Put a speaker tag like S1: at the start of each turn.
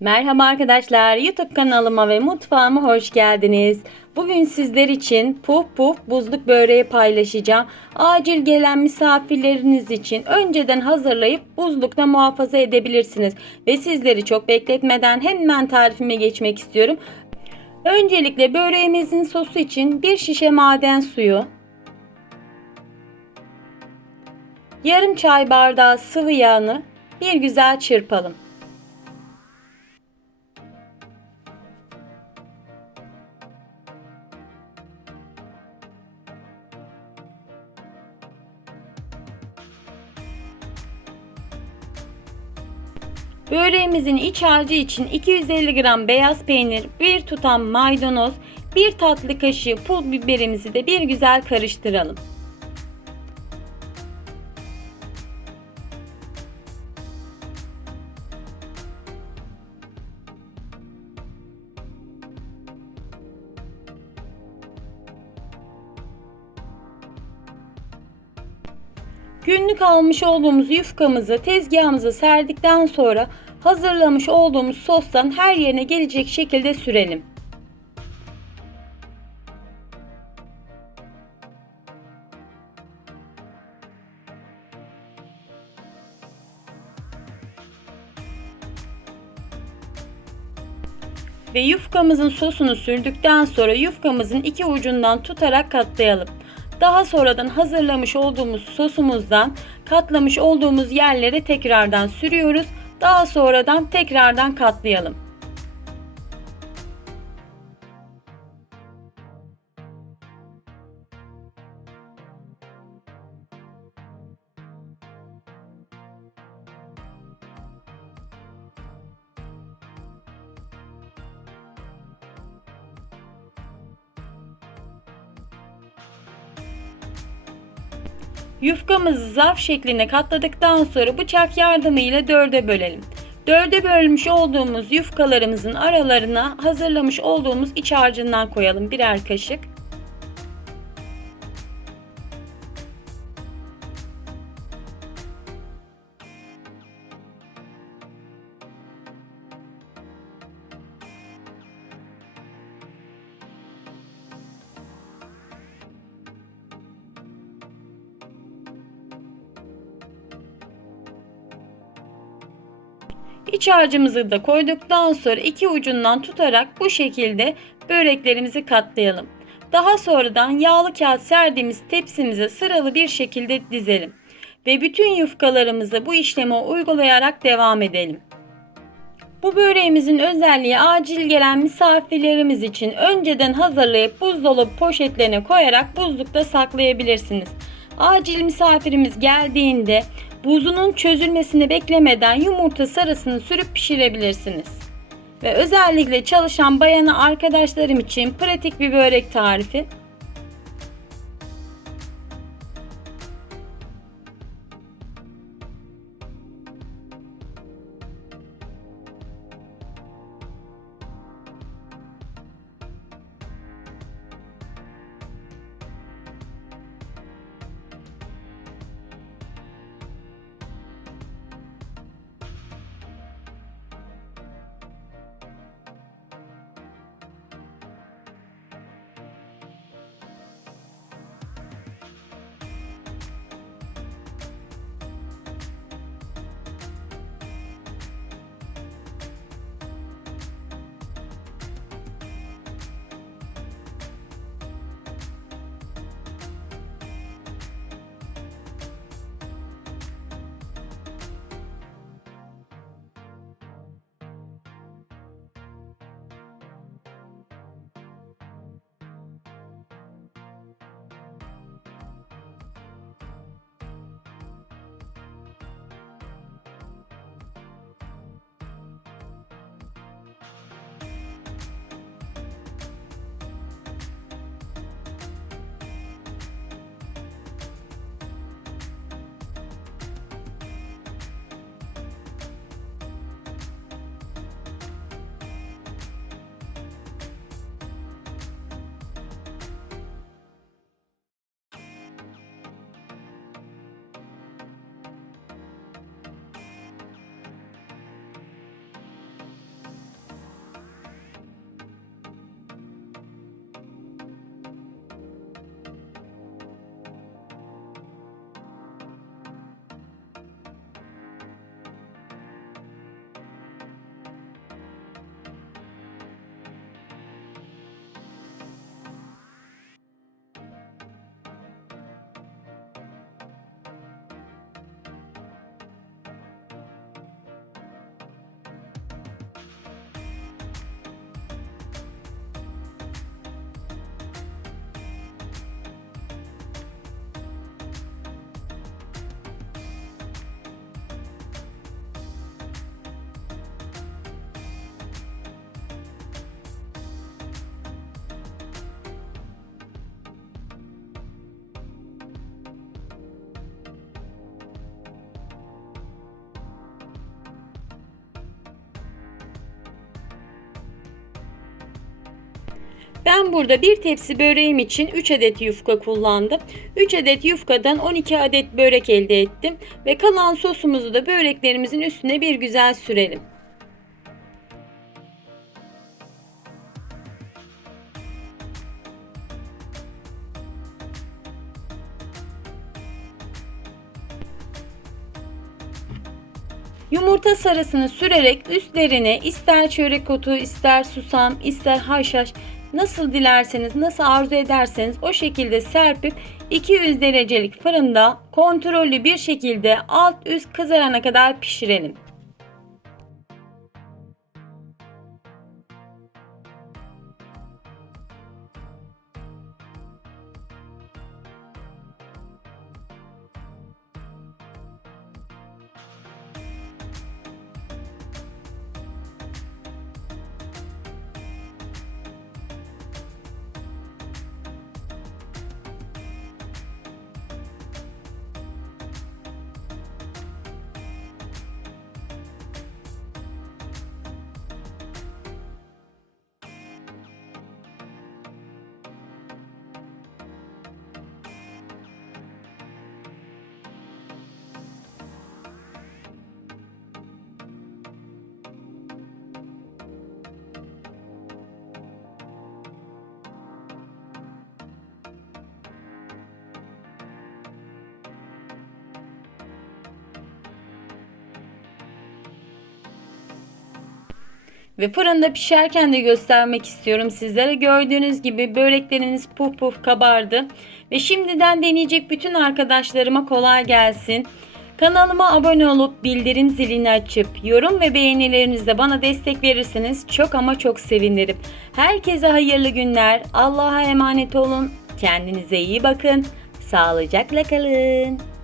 S1: Merhaba arkadaşlar, YouTube kanalıma ve mutfağıma hoş geldiniz. Bugün sizler için puf puf buzluk böreği paylaşacağım. Acil gelen misafirleriniz için önceden hazırlayıp buzlukta muhafaza edebilirsiniz. Ve sizleri çok bekletmeden hemen tarifime geçmek istiyorum. Öncelikle böreğimizin sosu için bir şişe maden suyu, yarım çay bardağı sıvı yağını bir güzel çırpalım. Böreğimizin iç harcı için 250 gram beyaz peynir, bir tutam maydanoz, bir tatlı kaşığı pul biberimizi de bir güzel karıştıralım. Günlük almış olduğumuz yufkamızı tezgahımıza serdikten sonra hazırlamış olduğumuz sostan her yerine gelecek şekilde sürelim. Ve yufkamızın sosunu sürdükten sonra yufkamızın iki ucundan tutarak katlayalım. Daha sonradan hazırlamış olduğumuz sosumuzdan katlamış olduğumuz yerlere tekrardan sürüyoruz. Daha sonradan tekrardan katlayalım. Yufkamızı zarf şekline katladıktan sonra bıçak yardımıyla dörde bölelim. Dörde bölmüş olduğumuz yufkalarımızın aralarına hazırlamış olduğumuz iç harcından koyalım birer kaşık. İç harcımızı da koyduktan sonra iki ucundan tutarak bu şekilde böreklerimizi katlayalım. Daha sonradan yağlı kağıt serdiğimiz tepsimize sıralı bir şekilde dizelim. Ve bütün yufkalarımızı bu işlemi uygulayarak devam edelim. Bu böreğimizin özelliği acil gelen misafirlerimiz için önceden hazırlayıp buzdolabı poşetlerine koyarak buzlukta saklayabilirsiniz. Acil misafirimiz geldiğinde buzunun çözülmesini beklemeden yumurta sarısını sürüp pişirebilirsiniz. Ve özellikle çalışan bayana arkadaşlarım için pratik bir börek tarifi. Ben burada bir tepsi böreğim için 3 adet yufka kullandım. 3 adet yufkadan 12 adet börek elde ettim ve kalan sosumuzu da böreklerimizin üstüne bir güzel sürelim. Yumurta sarısını sürerek üstlerine ister çörek otu, ister susam, ister haşhaş nasıl dilerseniz, nasıl arzu ederseniz o şekilde serpip 200 derecelik fırında kontrollü bir şekilde alt üst kızarana kadar pişirelim. Ve fırında pişerken de göstermek istiyorum sizlere. Gördüğünüz gibi böreklerimiz puf puf kabardı. Ve şimdiden deneyecek bütün arkadaşlarıma kolay gelsin. Kanalıma abone olup bildirim zilini açıp yorum ve beğenilerinizle bana destek verirseniz çok ama çok sevinirim. Herkese hayırlı günler. Allah'a emanet olun. Kendinize iyi bakın. Sağlıcakla kalın.